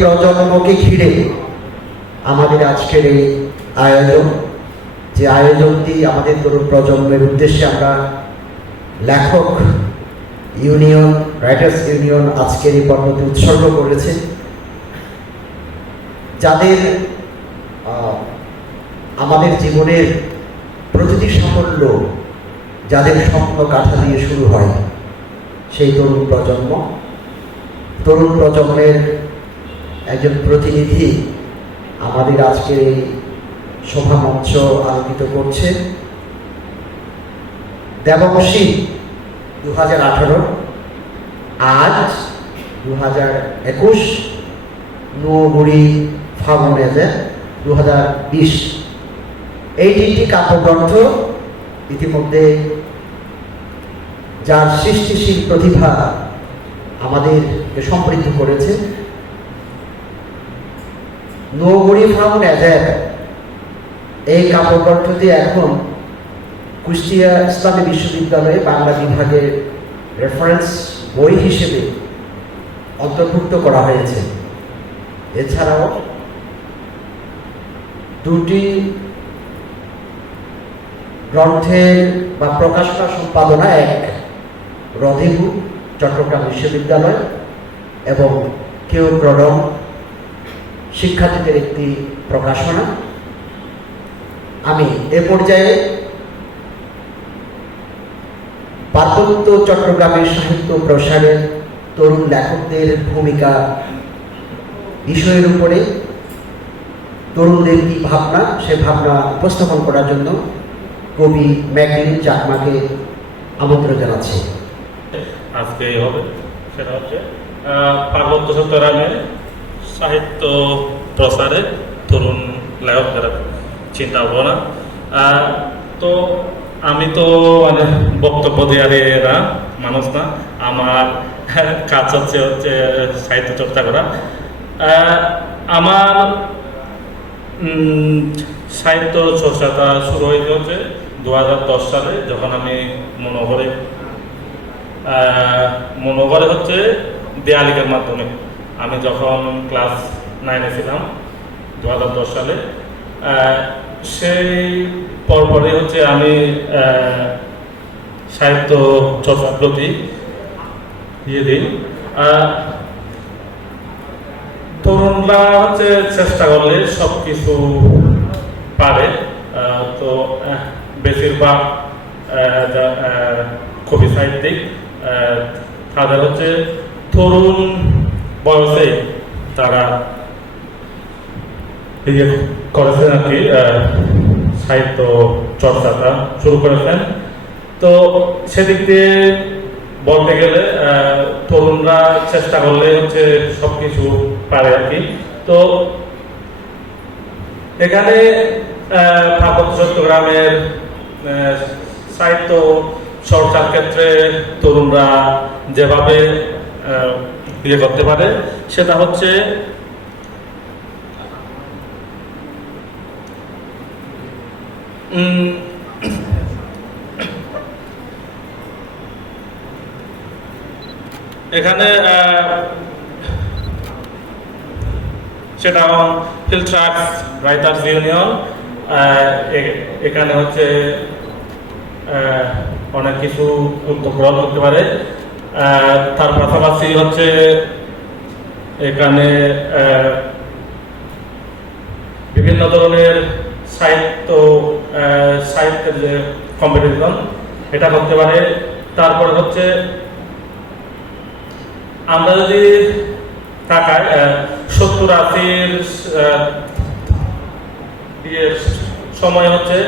প্রজন্মকে ঘিরে আমাদের আজকের এই আয়োজন, যে আয়োজনটি আমাদের তরুণ প্রজন্মের উদ্দেশ্যে আমরা লেখক ইউনিয়ন, রাইটার্স ইউনিয়ন আজকের এই পর্বতে উৎসর্গ করেছে। যাদের আমাদের জীবনের প্রতিটি সাফল্য যাদের স্বপ্ন কাঠা দিয়ে শুরু হয়, সেই তরুণ প্রজন্ম। তরুণ প্রজন্মের একজন প্রতিনিধি আমাদের আজকের এই সভামঞ্চ আলোকিত করছে। দেববশী দু হাজার আঠারো, আজ দু হাজার একুশ নৌগুড়ি ফাগুনেজে দু হাজার বিশ। এই তিনটি কাব্যগ্রন্থ ইতিমধ্যে যার সৃষ্টিশীল প্রতিভা আমাদেরকে সমৃদ্ধ করেছে। নৌগড়ি ফাউন্ড এজের এই কাব্যগ্রন্থটি এখন কুষ্টিয়া ইসলামী বিশ্ববিদ্যালয়ে বাংলা বিভাগের রেফারেন্স বই হিসেবে অন্তর্ভুক্ত করা হয়েছে। এছাড়াও দুটি গ্রন্থের বা প্রকাশনা সম্পাদনা এক, রধিবু, চট্টগ্রাম বিশ্ববিদ্যালয় এবং কেউ প্রডম শিক্ষার্থীদের একটি প্রকাশনা। আমি এ পর্যায়ে পার্বত্য চট্টগ্রামের সাহিত্য প্রসারের তরুণ লেখকদের ভূমিকা বিষয়ের উপরে, তরুণদের কি ভাবনা, সে ভাবনা উপস্থাপন করার জন্য কবি ম্যাকলিন চাকমাকে আমন্ত্রণ জানাচ্ছি। আজকে হবে, সেটা হচ্ছে পার্বত্য চট্টগ্রামে সাহিত্য প্রসারে তরুণ লেখকদের চিন্তা ভাবনা। তো আমি তো মানে বক্তব্য দেওয়ারে না, মানুষ না। আমার কাজ হচ্ছে হচ্ছে সাহিত্য চর্চা করা। আমার সাহিত্য চর্চাটা শুরু হয়েছে হচ্ছে দু সালে, যখন আমি মনোহরে মনোহরে হচ্ছে দেয়ালিকার মাধ্যমে। আমি যখন ক্লাস নাইনে ছিলাম দু হাজার দশ সালে সেই পরপরে হচ্ছে আমি সাহিত্য চর্চার প্রতি ইয়ে দিই। তরুণরা হচ্ছে চেষ্টা করলে সব কিছু পারে তো বেশিরভাগ কবি সাহিত্যিক তাদের হচ্ছে তরুণ বয়সে তারা করেছেন আর কি সাহিত্য চর্চাটা শুরু করেছেন। তো সেদিক দিয়ে বলতে গেলে তরুণরা চেষ্টা করলে হচ্ছে সবকিছু পারে আর কি। তো এখানে চট্টগ্রামের সাহিত্য চর্চার ক্ষেত্রে তরুণরা যেভাবে ইয়ে করতে পারে, সেটা হচ্ছে এখানে সেটা ফিল্ট্রাক্স রাইটার্স ইউনিয়ন এখানে হচ্ছে অনেক কিছু গ্রহণ করতে পারে। তার পাশাপাশি হচ্ছে এখানে বিভিন্ন ধরনের সাহিত্য সাহিত্যের যে কম্পিটিশন এটা করতে পারে। তারপরে হচ্ছে আমরা যদি তাকাই সত্তর আশির সময় হচ্ছে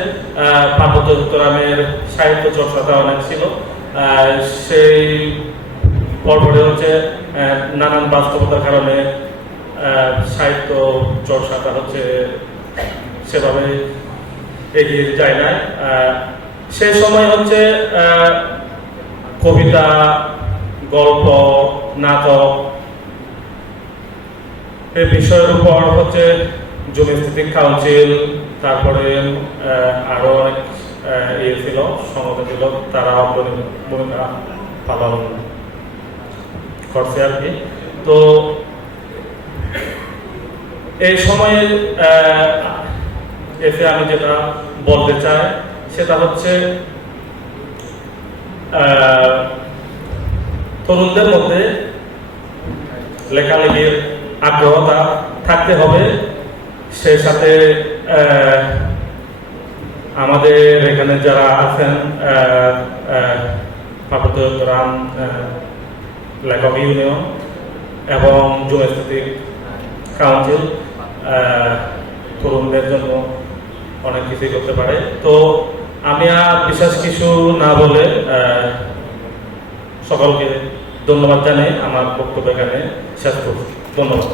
পার্বত্য চট্টগ্রামের সাহিত্য চর্চাটা অনেক ছিল। সেই পরপরে হচ্ছে নানান বাস্তবতার কারণে সাহিত্য চর্চাটা হচ্ছে সেভাবে এগিয়ে যায় না। সেই সময় হচ্ছে কবিতা, গল্প, নাটক এই বিষয়ের উপর হচ্ছে জমিস্থিতিক কাউন্সিল, তারপরে আরও অনেক ইয়ে ছিল সমাজে ছিল তারা অগ্রণী ভূমিকা পালন করছে আর কি। তো এই সময়ে এতে আমি যেটা বলতে চাই সেটা হচ্ছে তরুণদের মধ্যে লেখালেখির আগ্রহতা থাকতে হবে সেই সাথে আহ, আমাদের এখানে যারা আছেন পাপতরাম লেখক ইউনিয়ন এবং জুয়েস্টিক কাউন্সিল তরুণদের জন্য অনেক কিছুই করতে পারে। তো আমি আর বিশেষ কিছু না বলে সকলকে ধন্যবাদ জানাই আমার বক্তব্য এখানে শেষ করছি। ধন্যবাদ।